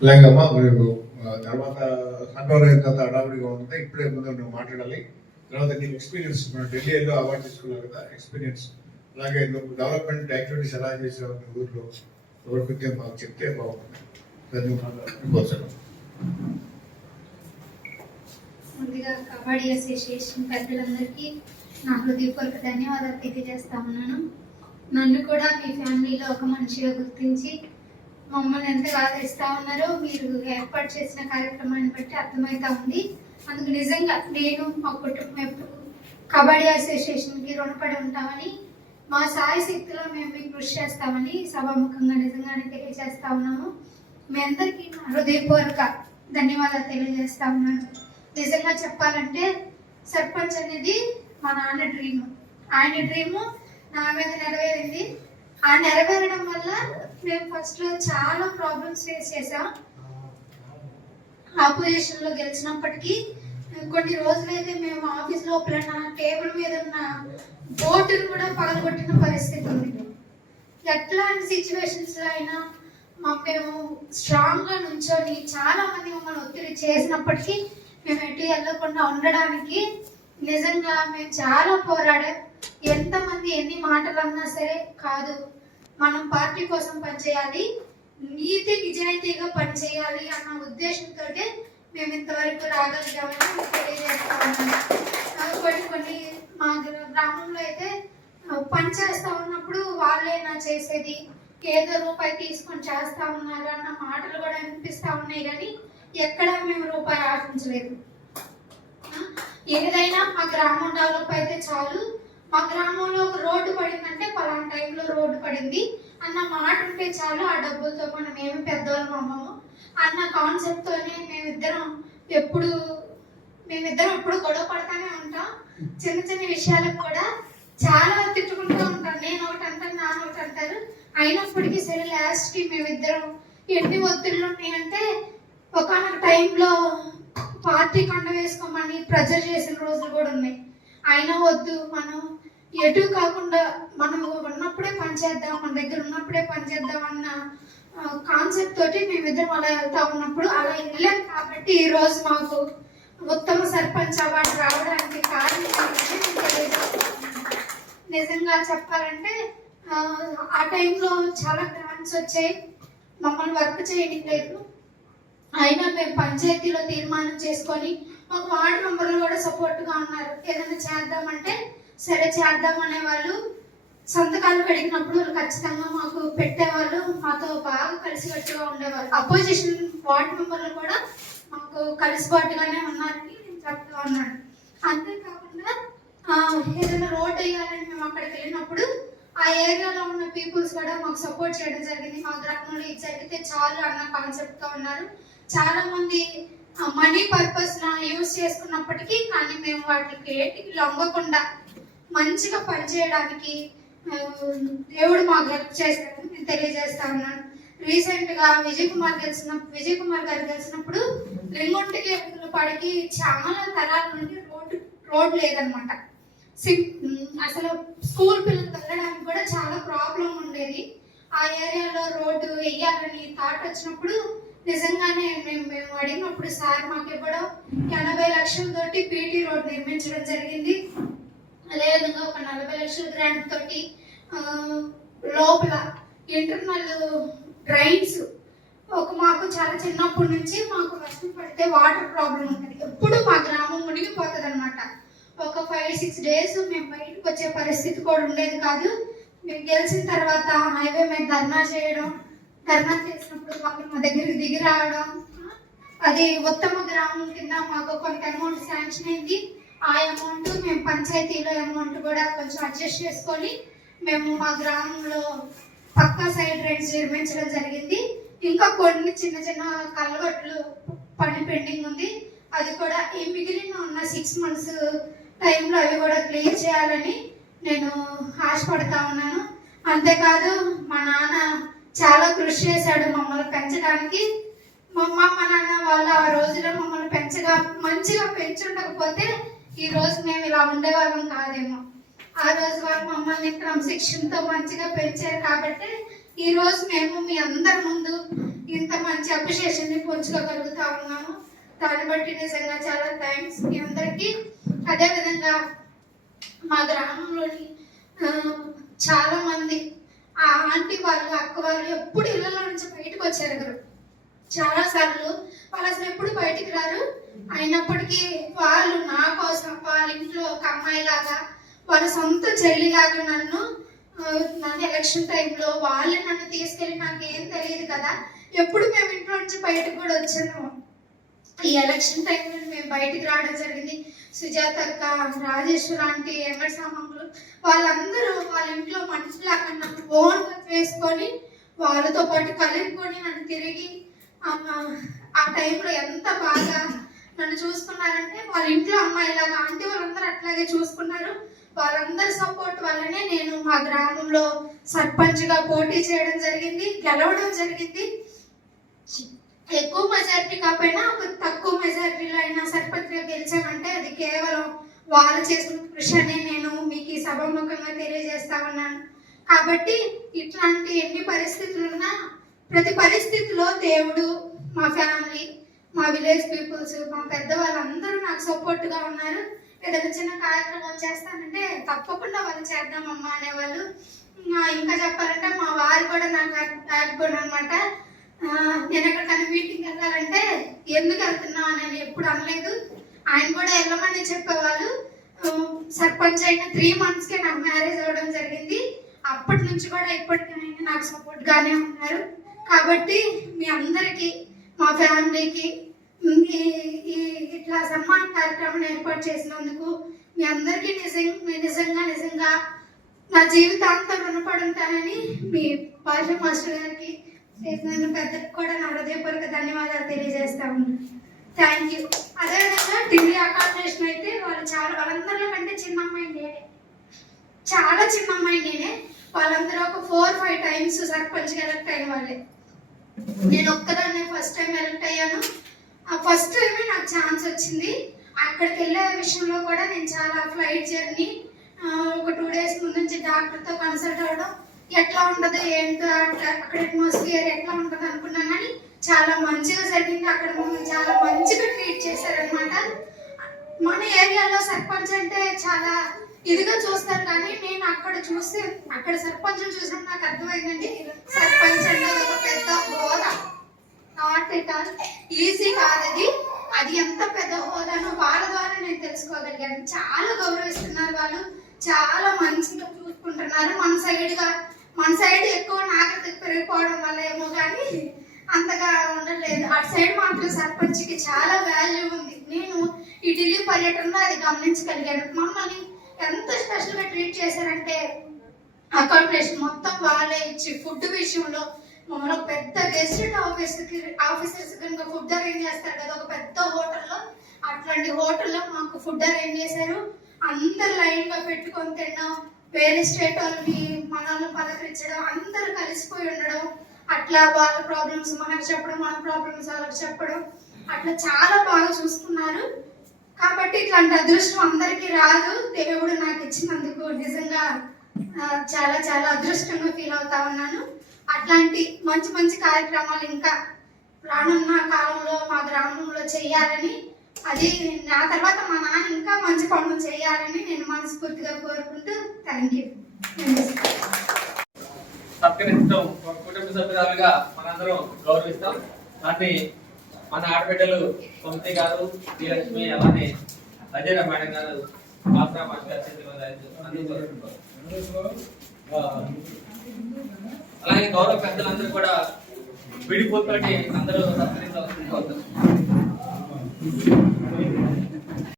లేకమ్మా మీరు తర్వాత హ్యాండ్ అయిన తర్వాత అడావిడిగా ఉంటుంది ఇప్పుడే ముందు నువ్వు మాట్లాడాలి. తర్వాత నీకు ఎక్స్పీరియన్స్ ఢిల్లీలో అవార్డు తీసుకున్నావు కదా ఎక్స్పీరియన్స్ అలాగే నువ్వు డెవలప్మెంట్ యాక్టివిటీస్ ఎలా చేసావు నీ ఊర్లో ఎవరి కొంచెం మాకు చెప్తే బాగుంటుంది. ధన్యవాదాలు. ముందుగా కబడ్డీ అసోసియేషన్ పెద్దలందరికీ నా హృదయపూర్వక ధన్యవాదాలు తెలియజేస్తా ఉన్నాను. నన్ను కూడా మీ ఫ్యామిలీలో ఒక మనిషిగా గుర్తించి మమ్మల్ని ఎంతగా ఇస్తా ఉన్నారో మీరు ఏర్పాటు చేసిన కార్యక్రమాన్ని బట్టి అర్థమవుతా ఉంది. అందుకు నిజంగా నేను మా కుటుంబం ఎప్పుడు కబడ్డీ అసోసియేషన్కి రుణపడి ఉంటామని మా సాయి శక్తిలో మేము మీకు కృషి చేస్తామని సభాముఖంగా నిజంగానే తెలియజేస్తా ఉన్నాము. మీ అందరికీ హృదయపూర్వక ధన్యవాదాలు తెలియజేస్తా ఉన్నాను. నిజంగా చెప్పాలంటే సర్పంచ్ అనేది మా నాన్న డ్రీమ్. ఆయన డ్రీము నా మీద నెరవేరింది. ఆ నెరవేరడం వల్ల మేము ఫస్ట్ చాలా ప్రాబ్లమ్స్ ఫేస్ చేసాం ఆపోజిషన్లో గెలిచినప్పటికీ కొన్ని రోజులైతే మేము ఆఫీస్ లోపల నా టేబుల్ మీద ఉన్న బోర్డును కూడా పగలగొట్టిన పరిస్థితి ఉంది. ఎట్లాంటి సిచ్యువేషన్స్లో అయినా మేము స్ట్రాంగ్గా నుంచొని చాలా మంది మమ్మల్ని ఒత్తిడి చేసినప్పటికీ మేము ఎటు వెళ్ళకుండా ఉండడానికి నిజంగా మేము చాలా పోరాడాం. ఎంతమంది ఎన్ని మాటలు అన్నా సరే కాదు. మనం పార్టీ కోసం పనిచేయాలి నీతి నిజాయితీగా పనిచేయాలి అన్న ఉద్దేశంతో మేము ఇంతవరకు రాగలిగామని మీకు తెలియజేస్తా కొన్ని కొన్ని మా గ్రామంలో అయితే పని చేస్తా ఉన్నప్పుడు వాళ్ళేనా చేసేది ఏదో రూపాయి తీసుకొని చేస్తా ఉన్నారు అన్న మాటలు కూడా వినిపిస్తా ఉన్నాయి కానీ ఎక్కడా మేము రూపాయి ఆశించలేదు. ఏదైనా మా గ్రామం డెవలప్ అయితే చాలు మా గ్రామంలో ఒక రోడ్డు పడిందంటే పలానా టైంలో రోడ్డు పడింది. అన్న మాట ఉంటే చాలు ఆ డబ్బులతో మనం ఏమి పెద్దవాళ్ళం అమ్మము అన్న కాన్సెప్ట్తోనే మేమిద్దరం ఎప్పుడు మేమిద్దరం ఎప్పుడు గొడవ పడతానే ఉంటాం. చిన్న చిన్న విషయాలకు కూడా చాలా తిట్టుకుంటూ ఉంటాం. నేను ఒకటి అంటాను నాన్న ఒకటి అంటారు. అయినప్పటికీ సరే లాస్ట్కి మేమిద్దరం ఎన్ని ఒత్తిళ్ళు ఉన్నాయంటే ఒకనొక టైంలో పార్టీ కొండ వేసుకోమని ప్రెజర్ చేసిన రోజులు కూడా ఉన్నాయి. అయినా వద్దు మనం ఎటు కాకుండా మనం ఉన్నప్పుడే పని చేద్దాం మన దగ్గర ఉన్నప్పుడే పని చేద్దాం అన్న కాన్సెప్ట్ తోటి మేమిద్దరం అలా వెళ్తా ఉన్నప్పుడు అలా వెళ్ళాం కాబట్టి ఈ రోజు మాకు ఉత్తమ సర్పంచ్ అవార్డు రావడానికి కారణం నిజంగా చెప్పాలంటే ఆ, టైంలో చాలా గ్రాంట్స్ వచ్చాయి. మమ్మల్ని వర్క్ చేయడం లేదు అయినా మేము పంచాయతీలో తీర్మానం చేసుకొని మాకు వార్డు మెంబర్లు కూడా సపోర్ట్గా ఉన్నారు. ఏదైనా చేద్దామంటే సరే చేద్దాం అనే వాళ్ళు సంతకాలు పెడిగినప్పుడు వాళ్ళు ఖచ్చితంగా మాకు పెట్టేవాళ్ళు. మాతో బాగా కలిసికట్టుగా ఉండేవారు. అపోజిషన్ వార్డ్ మెంబర్లు కూడా మాకు కలిసిపాటుగానే ఉన్నారని నేను చెప్తా ఉన్నాను. అంతేకాకుండా ఏదైనా రోడ్ వేయాలని మేము అక్కడికి వెళ్ళినప్పుడు ఆ ఏరియాలో ఉన్న పీపుల్స్ కూడా మాకు సపోర్ట్ చేయడం జరిగింది. మా గ్రామంలో ఇది జరిగితే చాలు అన్న కాన్సెప్ట్తో ఉన్నారు. చాలా మంది మనీ పర్పస్ యూజ్ చేసుకున్నప్పటికీ కానీ మేము వాటికి ఏటికి లొంగకుండా మంచిగా పనిచేయడానికి దేవుడు మాకు హెల్ప్ చేశారని నేను తెలియజేస్తా ఉన్నాను రీసెంట్గా విజయ్ కుమార్ గెలిచిన విజయ్ కుమార్ గారు గెలిచినప్పుడు లింగుంటికి పడికి చాలా తరాల నుండి రోడ్డు రోడ్ లేదనమాట. సి- అసలు స్కూల్ పిల్లలు వెళ్ళడానికి కూడా చాలా ప్రాబ్లం ఉండేది. ఆ ఏరియాలో రోడ్డు వెయ్యాలని థాట్ వచ్చినప్పుడు నిజంగానే మేము మేము అడిగినప్పుడు సార్ మాకు ఇవ్వడం ఎనభై లక్షలతోటి పీటీ రోడ్ నిర్మించడం జరిగింది. అదేవిధంగా ఒక నలభై లక్షల గ్రాంట్ తోటి లోపల ఇంటర్నల్ డ్రైన్స్ ఒక మాకు చాలా చిన్నప్పటి నుంచి మాకు వర్షం పడితే వాటర్ ప్రాబ్లం ఉంటుంది. ఎప్పుడు మా గ్రామం మునిగిపోతుంది అనమాట ఒక ఫైవ్ సిక్స్ డేస్ మేము బయటకు వచ్చే పరిస్థితి కూడా ఉండేది కాదు. మేము గెలిచిన తర్వాత హైవే మీద ధర్నా చేయడం ధర్నా చేసినప్పుడు వాళ్ళు మా దగ్గరికి దిగి రావడం అది ఉత్తమ గ్రామం కింద మాకు కొంత అమౌంట్ శాంక్షన్ అయింది. ఆ అమౌంట్ పంచాయతీలో అమౌంట్ కూడా కొంచెం అడ్జస్ట్ చేసుకొని మేము మా గ్రామంలో పక్క సైడ్ రైడ్స్ నిర్మించడం జరిగింది. ఇంకా కొన్ని చిన్న చిన్న కలవట్లు పని పెండింగ్ ఉంది. అది కూడా ఈ మిగిలిన ఉన్న సిక్స్ మంత్స్ టైంలో అవి కూడా క్లియర్ చేయాలని నేను ఆశపడతా ఉన్నాను. అంతేకాదు మా నాన్న చాలా కృషి చేశాడు మమ్మల్ని పెంచడానికి. మా అమ్మ మా నాన్న వాళ్ళు ఆ రోజులో మమ్మల్ని పెంచగా మంచిగా పెంచుండకపోతే ఈ రోజు మేము ఇలా ఉండేవాళ్ళం కాదేమో. ఆ రోజు వాళ్ళు మమ్మల్ని క్రమశిక్షణతో మంచిగా పెంచారు కాబట్టి ఈ రోజు మేము మీ అందరి ముందు ఇంత మంచి అప్రిషియేషన్ పంచుకోగలుగుతా ఉన్నాము. దాన్ని బట్టి నిజంగా చాలా థ్యాంక్స్ మీ అందరికీ. అదేవిధంగా మా గ్రామంలోని చాలామంది చాలా మంది ఆ ఆంటీ వాళ్ళు అక్క వాళ్ళు ఎప్పుడు ఇళ్ళలో నుంచి బయటకు వచ్చారు కదా చాలా సార్లు వాళ్ళు అసలు ఎప్పుడు బయటికి రారు. అయినప్పటికీ వాళ్ళు నా కోసం వాళ్ళ ఇంట్లో ఒక అమ్మాయిలాగా వాళ్ళ సొంత చెల్లిలాగా నన్ను నన్ను ఎలక్షన్ టైంలో వాళ్ళు నన్ను తీసుకెళ్ళి నాకు ఏం తెలియదు కదా. ఎప్పుడు మేము ఇంట్లో నుంచి బయటకు కూడా వచ్చాము. ఈ ఎలక్షన్ టైంలో మేము బయటికి రావడం జరిగింది. సుజాత అక్క రాజేశ్వర ఆంటీ ఎంఎడ్ సామంగులు వాళ్ళందరూ వాళ్ళ ఇంట్లో మనుషులాగా నన్ను ఓన్ వేసుకొని వాళ్ళతో పాటు కలుపుకొని నన్ను తిరిగి ఆ, టైంలో ఎంత బాగా నన్ను చూసుకున్నారంటే వాళ్ళ ఇంట్లో అమ్మాయిలాగా ఆంటీ వాళ్ళందరూ అట్లాగే చూసుకున్నారు. వాళ్ళందరి సపోర్ట్ వల్లనే నేను మా గ్రామంలో సర్పంచ్గా పోటీ చేయడం జరిగింది గెలవడం జరిగింది. ఎక్కువ మెజారిటీ కాకపోయినా ఒక తక్కువ మెజారిటీలో అయినా సర్పంచ్గా గెలిచామంటే అది కేవలం వాళ్ళు చేసిన కృషి అనే నేను మీకు ఈ సభాముఖంగా తెలియజేస్తా ఉన్నాను. కాబట్టి ఇట్లాంటి ఎన్ని పరిస్థితులున్నా ప్రతి పరిస్థితిలో దేవుడు మా ఫ్యామిలీ మా విలేజ్ పీపుల్స్ మా పెద్దవాళ్ళందరూ నాకు సపోర్ట్గా ఉన్నారు. ఏదైనా చిన్న కార్యక్రమం చేస్తానంటే తప్పకుండా వాళ్ళు చేద్దామమ్మా అనేవాళ్ళు. ఇంకా చెప్పాలంటే మా వారు కూడా నాకు యాక్బోర్డ్ అనమాట నేను ఎక్కడికైనా మీటింగ్ వెళ్ళాలంటే ఎందుకు వెళ్తున్నావు అని నేను ఎప్పుడు అనలేదు. ఆయన కూడా వెళ్ళమని చెప్పేవాళ్ళు. సర్పంచ్ అయిన త్రీ మంత్స్కే నాకు మ్యారేజ్ అవ్వడం జరిగింది. అప్పటి నుంచి కూడా ఇప్పటికైనా నాకు సపోర్ట్గానే ఉన్నారు. కాబట్టి మీ అందరికి మా ఫ్యామిలీకి ఈ- ఈ ఇట్లా సన్మాన కార్యక్రమం ఏర్పాటు చేసినందుకు మీ అందరికీ నిజంగా నిజంగా నిజంగా నా జీవితాంతం రుణపడి ఉంటానని మీ భాష మాస్టర్ గారికి చేసిన పెద్దలకు కూడా నా హృదయపూర్వక ధన్యవాదాలు తెలియజేస్తా ఉన్నాను థ్యాంక్ యూ అదేవిధంగా ఢిల్లీ అకామిడేషన్ అయితే వాళ్ళు చాలా వాళ్ళందరిలో కంటే చిన్న అమ్మాయి నేనే. చాలా చిన్న అమ్మాయి నేనే. వాళ్ళందరూ ఒక four five times sarpanch elect అయిన వాళ్ళే. నేను ఒక్కదాన్నే ఫస్ట్ టైం ఎలక్ట్ అయ్యాను. ఆ ఫస్ట్ టైమే నాకు ఛాన్స్ వచ్చింది. అక్కడికి వెళ్ళే విషయంలో కూడా నేను చాలా ఫ్లైట్ జర్నీ ఒక టూ డేస్ ముందు నుంచి డాక్టర్తో కన్సల్ట్ అవ్వడం ఎట్లా ఉండదు ఏంటో అక్కడ అట్మాస్ఫియర్ ఎట్లా ఉంటుంది అనుకున్నా కానీ చాలా మంచిగా జరిగింది. అక్కడ మమ్మల్ని చాలా మంచిగా ట్రీట్ చేశారనమాట మన ఏరియాలో సర్పంచ్ అంటే చాలా ఇదిగా చూస్తారు కానీ నేను అక్కడ చూస్తే అక్కడ సర్పంచ్ చూసినప్పుడు నాకు అర్థమైందండి. సర్పంచ్ అంటే ఒక పెద్ద హోదా. నాట్ ఎట్ ఆల్ ఈజీ కాదు అది అది ఎంత పెద్ద హోదానో వాళ్ళ ద్వారా నేను తెలుసుకోగలిగాను. చాలా గౌరవిస్తున్నారు వాళ్ళు. చాలా మంచిగా చూసుకుంటున్నారు. మన సైడ్గా మన సైడ్ ఎక్కువ నాగరికత పెరిగిపోవడం వల్ల ఏమో కానీ అంతగా ఉండలేదు. అటు సైడ్ మాత్రం సర్పంచ్కి చాలా వాల్యూ ఉంది. నేను ఈ ఢిల్లీ పర్యటనలో అది గమనించగలిగాను. మమ్మల్ని ఎంత స్పెషల్గా ట్రీట్ చేశారంటే అకామిడేషన్ మొత్తం వాళ్ళే ఇచ్చి ఫుడ్ విషయంలో మమ్మల్ని ఒక పెద్ద గెస్ట్ ఆఫీసర్కి ఆఫీసర్స్ కనుక ఫుడ్ అరేంజ్ చేస్తారు కదా ఒక పెద్ద హోటల్లో అట్లాంటి హోటల్లో మాకు ఫుడ్ అరేంజ్ చేశారు. అందరు లైన్గా పెట్టుకొని తినడం వేరే స్టేట్ వాళ్ళని మనల్ని పలకరించడం అందరూ కలిసిపోయి ఉండడం అట్లా వాళ్ళ ప్రాబ్లమ్స్ మనకు చెప్పడం మన ప్రాబ్లమ్స్ వాళ్ళకి చెప్పడం అట్లా చాలా బాగా చూసుకున్నారు. కాబట్టి ఇట్లాంటి అదృష్టం అందరికీ రాదు. దేవుడు నాకు ఇచ్చినందుకు నిజంగా చాలా చాలా అదృష్టంగా ఫీల్ అవుతా ఉన్నాను. అట్లాంటి మంచి మంచి కార్యక్రమాలు ఇంకా రానున్న కాలంలో మా గ్రామంలో చేయాలని అది నా తర్వాత మా నాన్న ఇంకా మంచి పనులు చేయాలని నేను మనస్ఫూర్తిగా కోరుకుంటూ థ్యాంక్ యూ సత్కరించడం కుటుంబ సభ్యురాలుగా మనందరం గౌరవిస్తాం. దాన్ని మన ఆడబిడ్డలు సొంతి గారు శ్రీలక్ష్మి అలానే అజయ్ మేడం గారు మాత్రా అలాగే గౌరవ పెద్దలందరూ కూడా విడిపోతుంటే అందరూ సత్కరించాల్సింది